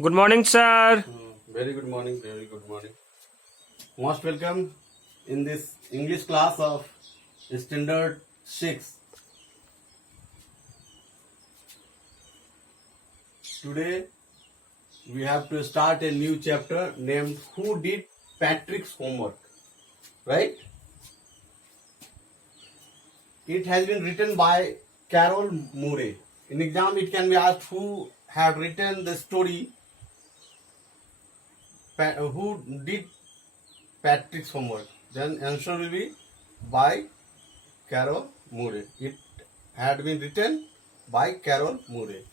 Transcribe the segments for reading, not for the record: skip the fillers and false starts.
Good morning, sir. Very good morning, very good morning. Most welcome in this English class of Standard 6. Today we have to start a new chapter named Who Did Patrick's Homework? Right? It has been written by Carol Murray. In exam it can be asked who had written the story, who did Patrick's homework. Then answer will be by Carol Murray. It had been written by Carol Murray.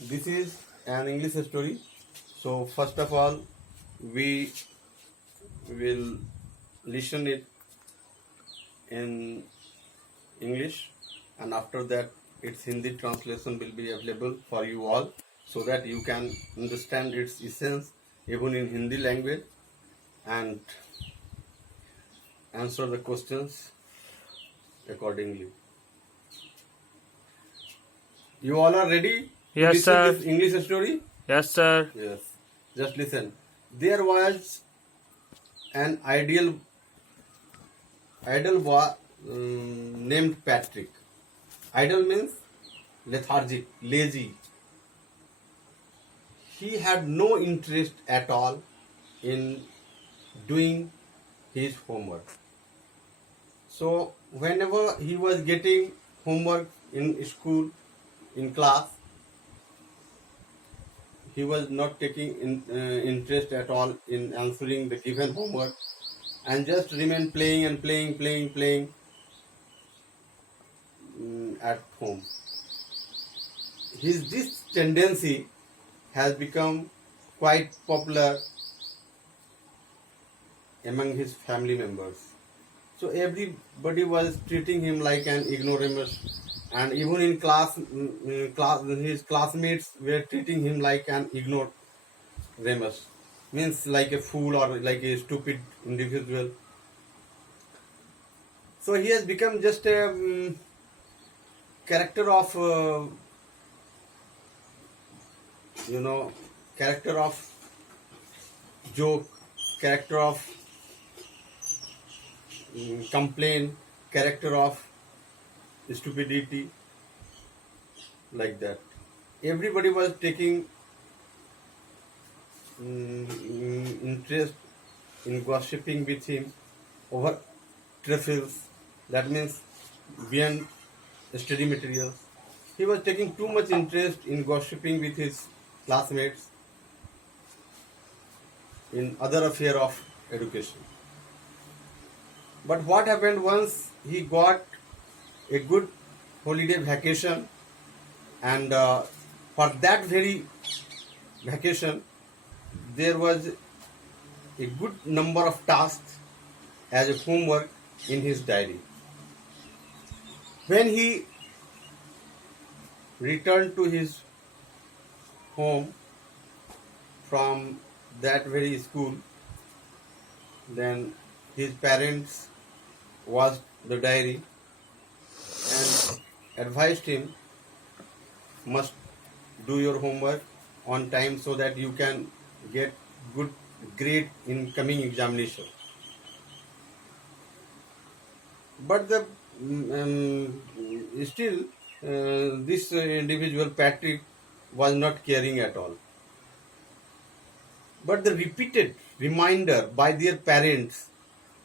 This is an English story. So first of all, we will listen it in English, and after that its Hindi translation will be available for you all, so that you can understand its essence even in Hindi language and answer the questions accordingly. You all are ready to Yes, listen sir. this English story? Yes, sir. Yes. Just listen. There was an idle boy named Patrick. Idle means lethargic, lazy. He had no interest at all in doing his homework. So whenever he was getting homework in school, in class, he was not taking interest at all in answering the given homework, and just remain playing and playing at home. This tendency has become quite popular among his family members. So everybody was treating him like an ignoramus, and even in class, his classmates were treating him like an ignoramus, means like a fool or like a stupid individual. So he has become just a character of character of joke, character of complaint, character of stupidity, like that. Everybody was taking interest in gossiping with him over trifles, that means beyond study materials. He was taking too much interest in gossiping with his classmates in other affair of education. But what happened once he got a good holiday vacation, and for that very vacation there was a good number of tasks as a homework in his diary. When he returned to his home from that very school, then his parents watched the diary and advised him, must do your homework on time so that you can get good grade in coming examination. But the still this individual Patrick was not caring at all. But the repeated reminder by their parents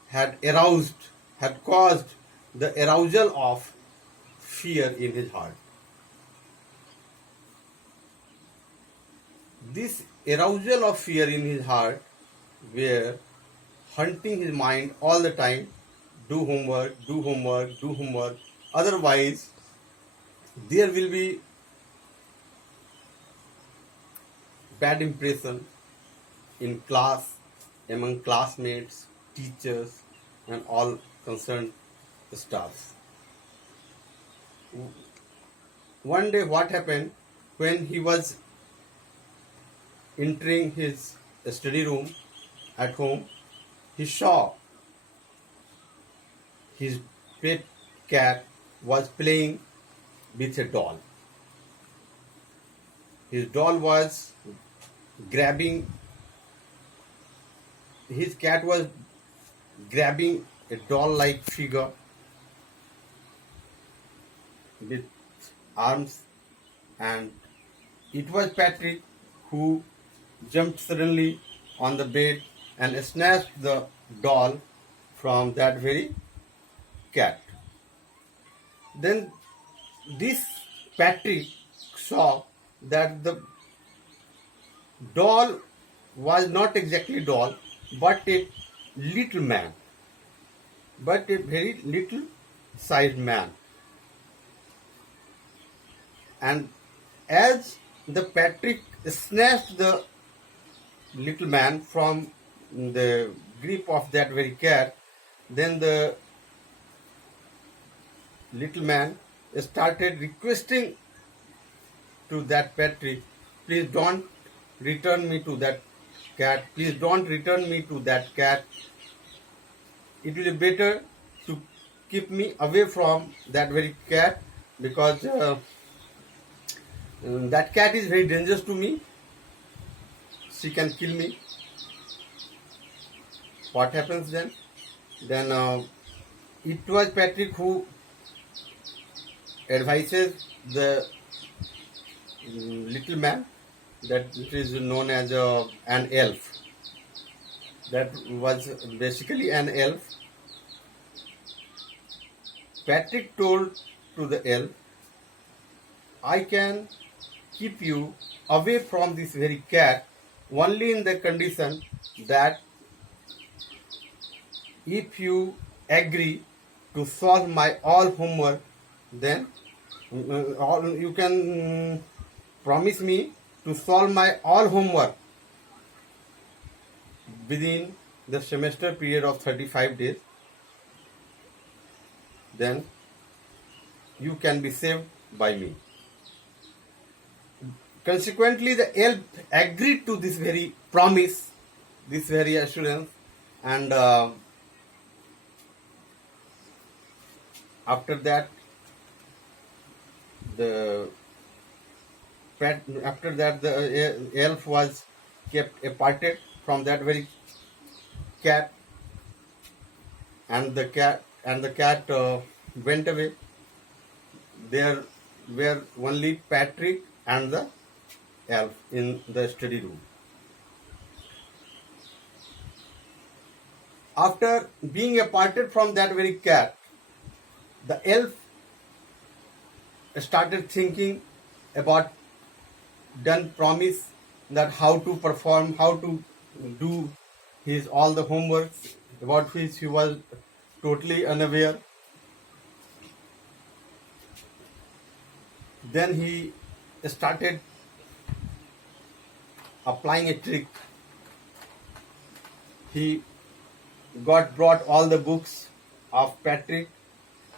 had caused the arousal of fear in his heart. This arousal of fear in his heart were hunting his mind all the time. Do homework, do homework, do homework. Otherwise, there will be bad impression in class, among classmates, teachers, and all concerned staffs. One day, what happened when he was entering his study room at home, he saw his pet cat was playing with a doll. His doll was grabbing, his cat was grabbing a doll-like figure with arms, and it was Patrick who jumped suddenly on the bed and snatched the doll from that very cat. Then this Patrick saw that the doll was not exactly doll, but a little man, but a very little sized man. And as the Patrick snatched the little man from the grip of that very cat, then the little man started requesting to that Patrick, please don't return me to that cat, please don't return me to that cat. It will be better to keep me away from that very cat, because that cat is very dangerous to me. She can kill me. What happens then? Then it was Patrick who advises the little man, that it is known as an elf. That was basically an elf. Patrick told to the elf, I can keep you away from this very cat only in the condition that if you agree to solve my all homework, then you can promise me to solve my all homework within the semester period of 35 days, then you can be saved by me. Consequently, the elf agreed to this very promise, this very assurance, and after that, the elf was kept aparted from that very cat, and the cat went away. There were only Patrick and the elf in the study room. After being aparted from that very cat, the elf started thinking about done promise, that how to perform, how to do his all the homework about which he was totally unaware. Then he started applying a trick. He brought all the books of Patrick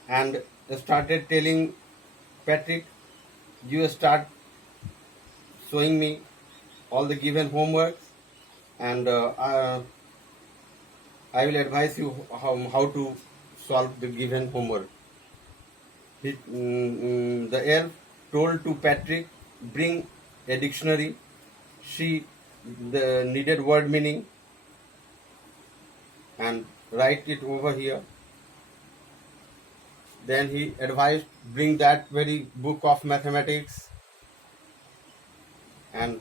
and started telling Patrick, you start showing me all the given homework, and I will advise you how to solve the given homework. The elf told to Patrick, bring a dictionary, see the needed word meaning, and write it over here. Then he advised, bring that very book of mathematics and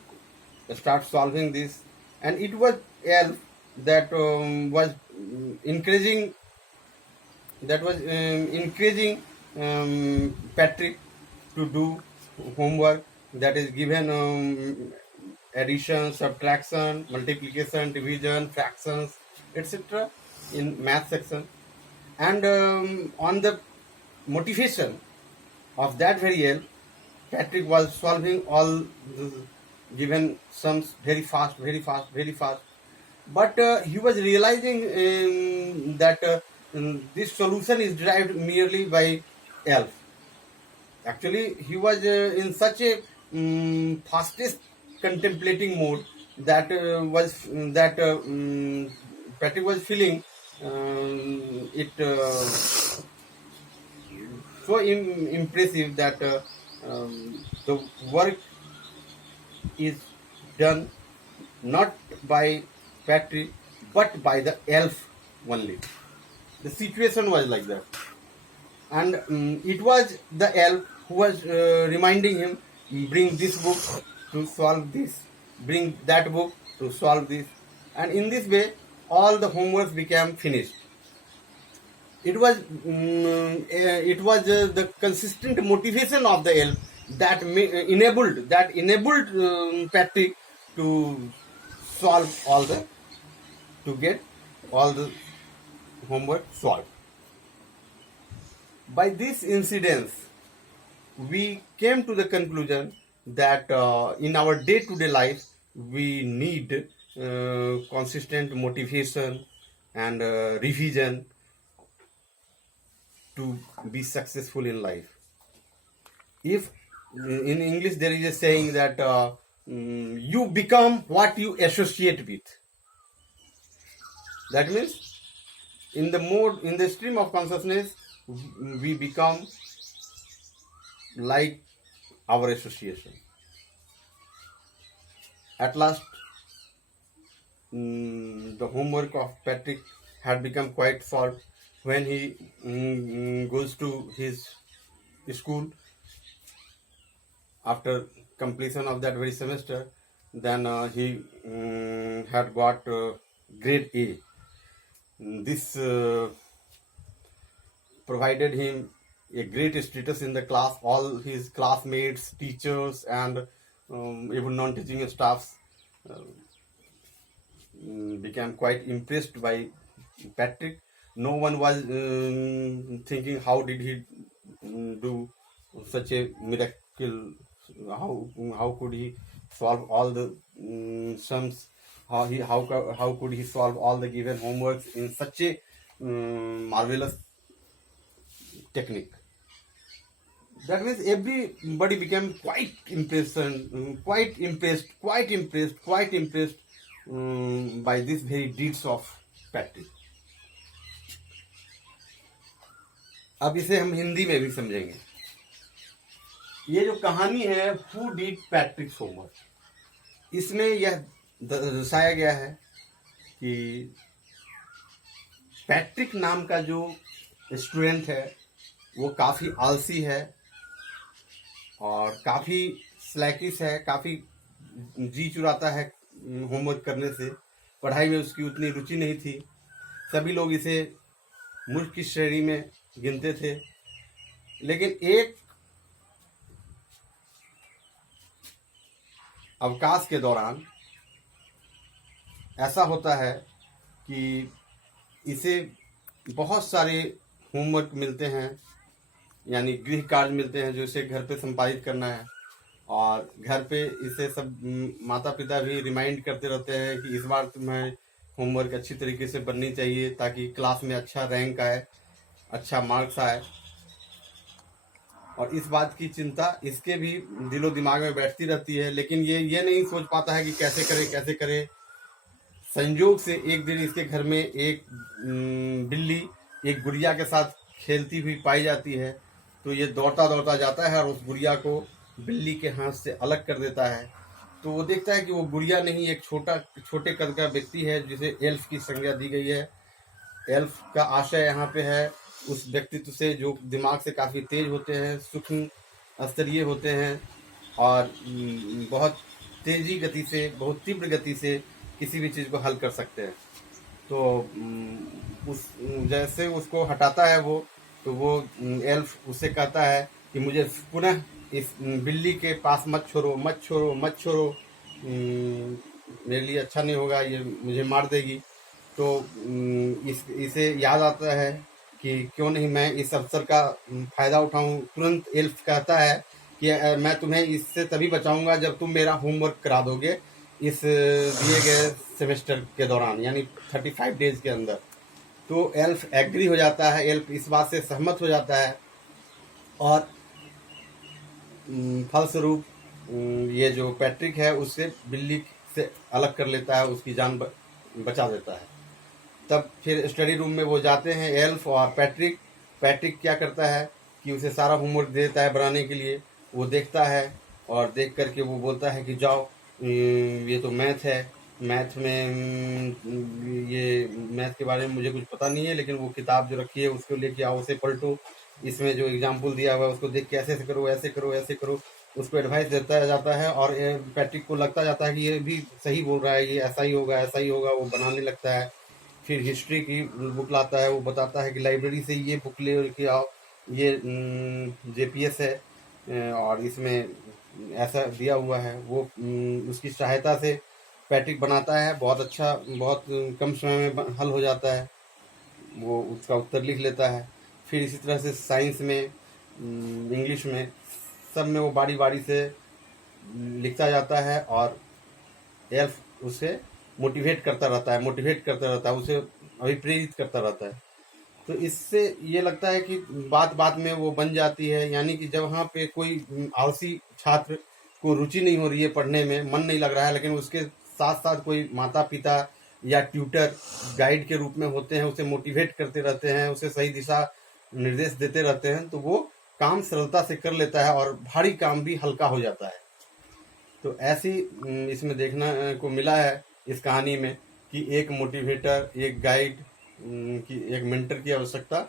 start solving this. And it was elf that was encouraging Patrick to do homework, that is given addition, subtraction, multiplication, division, fractions, etc. in math section. And on the motivation of that very elf, Patrick was solving all the given sums very fast. But he was realizing that this solution is derived merely by elf. Actually, he was in such a fastest contemplating mode that Patrick was feeling so impressive that the work is done not by Patrick but by the elf only. The situation was like that, and it was the elf who was reminding him, bring this book to solve this, bring that book to solve this, and in this way all the homework became finished. It was the consistent motivation of the elf that enabled Patrick to get all the homework solved. By this incidents, we came to the conclusion that in our day-to-day life we need consistent motivation and revision to be successful in life. If in English there is a saying that you become what you associate with. That means in the stream of consciousness we become like our association. At last the homework of Patrick had become quite solved. When he goes to his school after completion of that very semester, then he had got grade A. This provided him a great status in the class. All his classmates, teachers, and even non-teaching staffs became quite impressed by Patrick. No one was thinking how did he do such a miracle. How could he solve all the sums? How could he solve all the given homeworks in such a marvelous technique? That means everybody became quite impressed by these very deeds of Patrick. अब इसे हम हिंदी में भी समझेंगे. ये जो कहानी है हु डिड पैट्रिक्स होमवर्क, इसमें यह दर्शाया गया है कि पैट्रिक नाम का जो स्टूडेंट है वो काफ़ी आलसी है और काफ़ी स्लैकिश है, काफ़ी जी चुराता है होमवर्क करने से. पढ़ाई में उसकी उतनी रुचि नहीं थी. सभी लोग इसे मूर्ख की श्रेणी में गिनते थे. लेकिन एक अवकाश के दौरान ऐसा होता है कि इसे बहुत सारे होमवर्क मिलते हैं, यानी गृह कार्य मिलते हैं जो इसे घर पे संपादित करना है. और घर पे इसे सब माता पिता भी रिमाइंड करते रहते हैं कि इस बार तुम्हें होमवर्क अच्छी तरीके से बननी चाहिए ताकि क्लास में अच्छा रैंक आए, अच्छा मार्क्स आए. और इस बात की चिंता इसके भी दिलो दिमाग में बैठती रहती है. लेकिन ये नहीं सोच पाता है कि कैसे करे. संयोग से एक दिन इसके घर में एक बिल्ली एक गुड़िया के साथ खेलती हुई पाई जाती है. तो ये दौड़ता जाता है और उस गुड़िया को बिल्ली के हाथ से अलग कर देता है. तो वो देखता है कि वो गुड़िया नहीं, एक छोटे कद का व्यक्ति है जिसे एल्फ की संज्ञा दी गई है. एल्फ का आशय यहाँ पे है उस व्यक्तित्व से जो दिमाग से काफ़ी तेज होते हैं, सूक्ष्म स्तरीय होते हैं और बहुत तेजी गति से, बहुत तीव्र गति से किसी भी चीज़ को हल कर सकते हैं. तो उस जैसे उसको हटाता है वो, तो वो एल्फ उससे कहता है कि मुझे पुनः इस बिल्ली के पास मत छोड़ो, मेरे लिए अच्छा नहीं होगा, ये मुझे मार देगी. तो इसे याद आता है कि क्यों नहीं मैं इस अवसर का फ़ायदा उठाऊं. तुरंत एल्फ कहता है कि मैं तुम्हें इससे तभी बचाऊंगा जब तुम मेरा होमवर्क करा दोगे इस दिए गए सेमेस्टर के दौरान, यानी 35 डेज के अंदर. तो एल्फ एग्री हो जाता है, एल्फ इस बात से सहमत हो जाता है और फलस्वरूप ये जो पैट्रिक है उससे बिल्ली से अलग कर लेता है, उसकी जान बचा देता है. तब फिर स्टडी रूम में वो जाते हैं एल्फ और पैट्रिक क्या करता है कि उसे सारा होमवर्क दे देता है बनाने के लिए। वो देखता है और देख करके वो बोलता है कि जाओ ये तो मैथ है, मैथ में ये मैथ के बारे में मुझे कुछ पता नहीं है, लेकिन वो किताब जो रखी है उसको लेके आओ, उसे पलटो, इसमें जो एग्जाम्पल दिया हुआ है उसको देख के ऐसे करो, ऐसे करो, ऐसे करो, उसको एडवाइस देता जाता है। और पैट्रिक को लगता जाता है कि ये भी सही बोल रहा है, ये ऐसा ही होगा, ऐसा ही होगा, वो बनाने लगता है। फिर हिस्ट्री की बुक लाता है, वो बताता है कि लाइब्रेरी से ये बुक ले के आओ, ये JPS है और इसमें ऐसा दिया हुआ है। वो उसकी सहायता से पैट्रिक बनाता है, बहुत अच्छा, बहुत कम समय में हल हो जाता है, वो उसका उत्तर लिख लेता है। फिर इसी तरह से साइंस में, इंग्लिश में, सब में वो बारी बारी से लिखता जाता है और एल्फ उसे मोटिवेट करता रहता है, उसे अभिप्रेरित करता रहता है। तो इससे ये लगता है कि बात बात में वो बन जाती है, यानी कि जब वहाँ पे कोई आलसी छात्र को रुचि नहीं हो रही है पढ़ने में, मन नहीं लग रहा है, लेकिन उसके साथ साथ कोई माता पिता या ट्यूटर गाइड के रूप में होते हैं, उसे मोटिवेट करते रहते हैं, उसे सही दिशा निर्देश देते रहते हैं, तो वो काम सरलता से कर लेता है और भारी काम भी हल्का हो जाता है। तो ऐसी इसमें देखना को मिला है इस कहानी में कि एक मोटिवेटर, एक गाइड की, एक मेंटर की आवश्यकता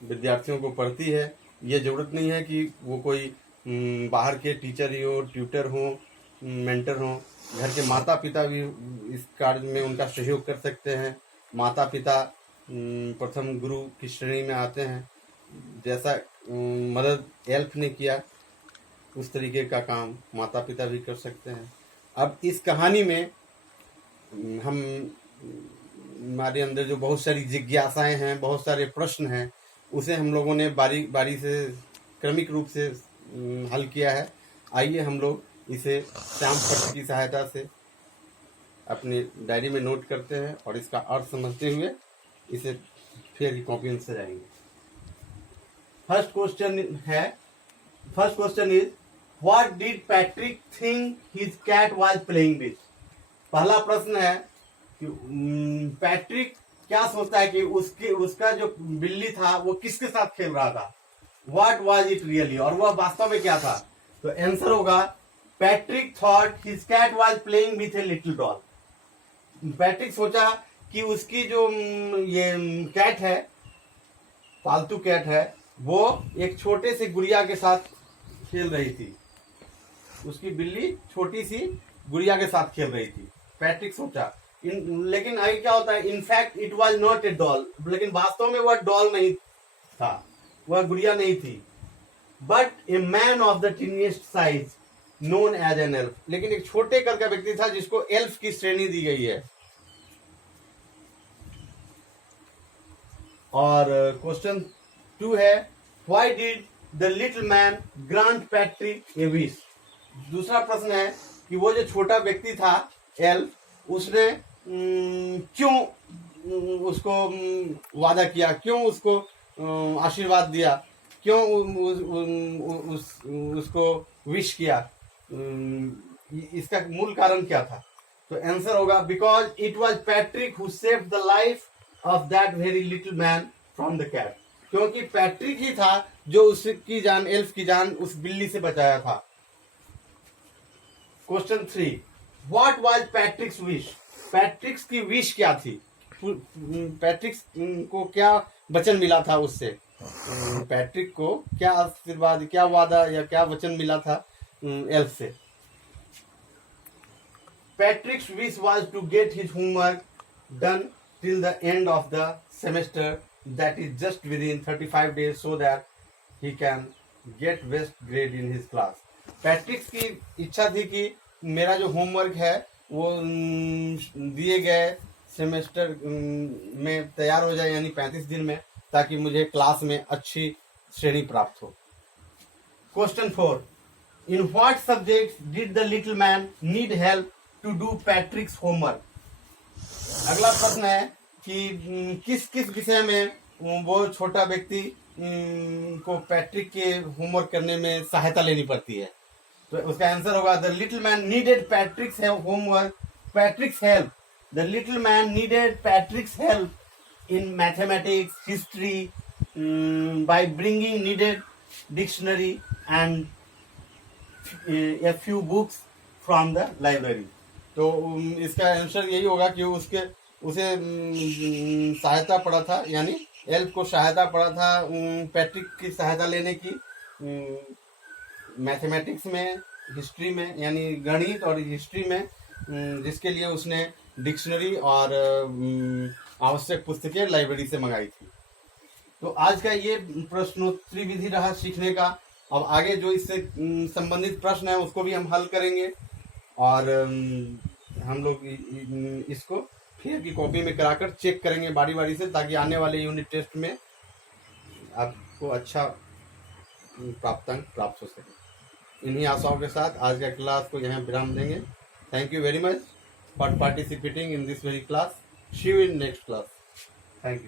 विद्यार्थियों को पड़ती है। ये जरूरत नहीं है कि वो कोई बाहर के टीचर ही हो, ट्यूटर हो, मेंटर हो, घर के माता पिता भी इस कार्य में उनका सहयोग कर सकते हैं। माता पिता प्रथम गुरु की श्रेणी में आते हैं, जैसा मदद एल्फ ने किया उस तरीके का काम माता पिता भी कर सकते हैं। अब इस कहानी में हम हमारे अंदर जो बहुत सारी जिज्ञासाएं हैं, बहुत सारे प्रश्न हैं, उसे हम लोगों ने बारी बारी से क्रमिक रूप से हल किया है। आइए हम लोग इसे श्याम पट्ट की सहायता से अपनी डायरी में नोट करते हैं और इसका अर्थ समझते हुए इसे फिर कॉपी में सजाएंगे। First question is what did Patrick think his cat was playing with. पहला प्रश्न है कि पैट्रिक क्या सोचता है कि उसका जो बिल्ली था वो किसके साथ खेल रहा था। व्हाट वाज इट रियली, और वह वास्तव में क्या था। तो आंसर होगा Patrick thought his cat was playing with a little doll. Patrick सोचा कि उसकी जो ये कैट है, पालतू कैट है, वो एक छोटे से गुड़िया के साथ खेल रही थी। उसकी बिल्ली छोटी सी गुड़िया के साथ खेल रही थी, पैट्रिक सोचा। लेकिन आगे क्या होता है, in fact it was not a doll, लेकिन वास्तव में वह डॉल नहीं था, वह गुड़िया नहीं थी, but a man of the tiniest size known as an elf. लेकिन एक छोटे कद का व्यक्ति था जिसको एल्फ की श्रेणी दी गई है। और क्वेश्चन 2 है why did the little man grant Patrick A wish. दूसरा प्रश्न है कि वो जो छोटा व्यक्ति था एल्फ, उसने क्यों उसको वादा किया, क्यों उसको आशीर्वाद दिया, क्यों उसको विश किया, इसका मूल कारण क्या था। तो आंसर होगा because it was Patrick who saved the life of that very little man from the cat. क्योंकि पैट्रिक ही था जो उसकी जान, एल्फ की जान उस बिल्ली से बचाया था। Question 3 what was पैट्रिक्स wish. पैट्रिक्स की विश क्या थी, पैट्रिक्स को क्या वचन मिला था उससे, पैट्रिक को क्या आशीर्वाद, क्या वादा या क्या वचन मिला था एल्फ से। Patrick's wish was to get his homework done till the end of the semester, that is just within 35 days, so that he can get best grade in his class. पैट्रिक्स की इच्छा थी कि मेरा जो होमवर्क है वो दिए गए सेमेस्टर में तैयार हो जाए, यानी 35 दिन में, ताकि मुझे क्लास में अच्छी श्रेणी प्राप्त हो। Question 4 in what subject did the little man need help to do Patrick's homework. अगला प्रश्न है कि किस किस विषय में वो छोटा व्यक्ति को पैट्रिक के होमवर्क करने में सहायता लेनी पड़ती है। तो उसका आंसर होगा the little man needed पैट्रिक्स homework, पैट्रिक्स help. The little man needed पैट्रिक्स help in mathematics, history, by bringing needed dictionary and a few books from the library. तो इसका आंसर यही होगा कि उसे सहायता पड़ा था, यानी हेल्प को सहायता पड़ा था पैट्रिक की सहायता लेने की मैथमेटिक्स में, हिस्ट्री में, यानी गणित और हिस्ट्री में, जिसके लिए उसने डिक्शनरी और आवश्यक पुस्तकें लाइब्रेरी से मंगाई थी। तो आज का ये प्रश्नोत्तरी विधि रहा सीखने का। अब आगे जो इससे संबंधित प्रश्न है उसको भी हम हल करेंगे और हम लोग इसको फिर की कॉपी में कराकर चेक करेंगे बारी बारी से, ताकि आने वाले यूनिट टेस्ट में आपको अच्छा प्राप्तांक प्राप्त हो सके। इन्हीं आशाओं के साथ आज का क्लास को यहाँ विराम देंगे। Thank you very much for participating in this very class. See you in next class.